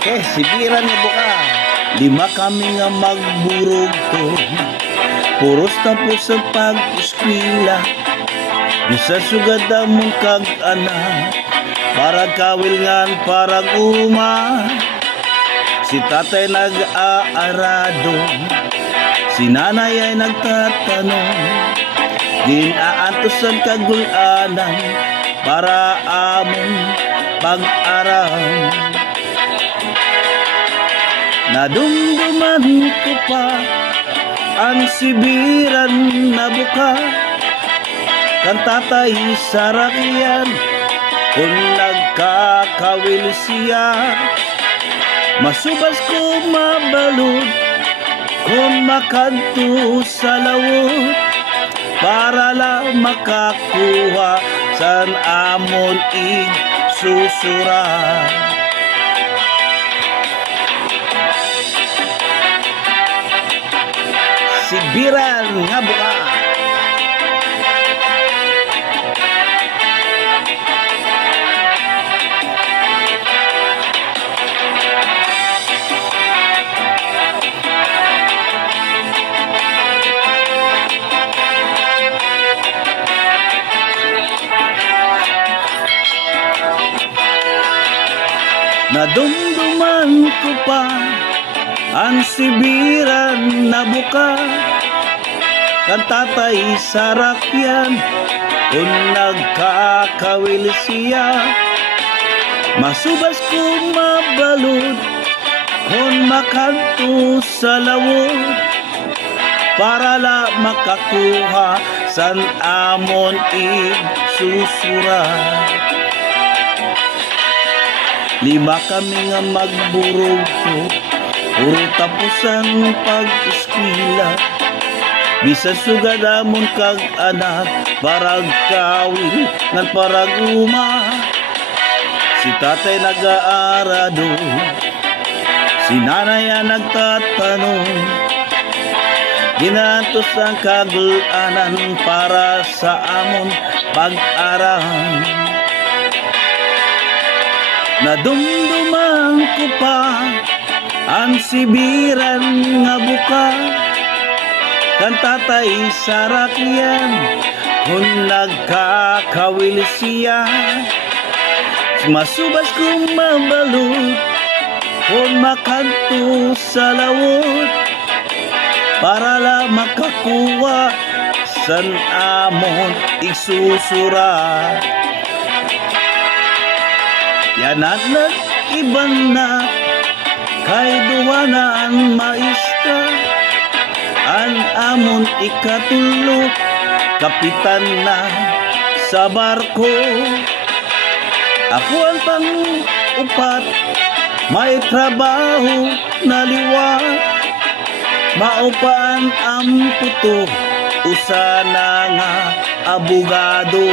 Sibiran nga buka. Lima kami nga magburog to. Puros tapos sa pag-eskwila. Bisa sugad mong kag-anak. Para kawilngan, para uma. Si tatay nag-aarado. Si nanay ay nagtatanong. Ginaantosan kagulanan para among pag-aral. Nadumduman ko pa ang sibiran na buka. Kan tatay sa rakyan kung nagkakawil siya. Masubas ko mabalod kung makanto sa lawot para lang makakuha san amon igsusura. Sibiran nga buka. Nadumduman ko pa ang sibiran na buka. Kan tatay sa rakyan kung nagkakawil siya. Masubas ko mabalod kung makanto sa lawot para la makakuha san amon igsusura. Lima kami nga magburog to, puro tapos ang pag-eskwila. Bisa sugad amon kag-anak, parag kawil ngan parag uma. Si tatay nag-aarado, si nanay nagtatanong. Ginantos ang kagulanan para sa amon pag-aral. Nadumduman ko pa ang sibiran nga buka. Kan tatay sa rakyan kung nagkakawil siya. Masubas kong mabalot kung makanto sa lawot para lang makakuha san amon igsusura. Yanat nag-iban na kay duwa na ang maista. Ang amon ikatulo kapitan na sa barko. Ako ang pang-upat, may trabaho na liwat. Maupan ang puto, usa na nga abogado.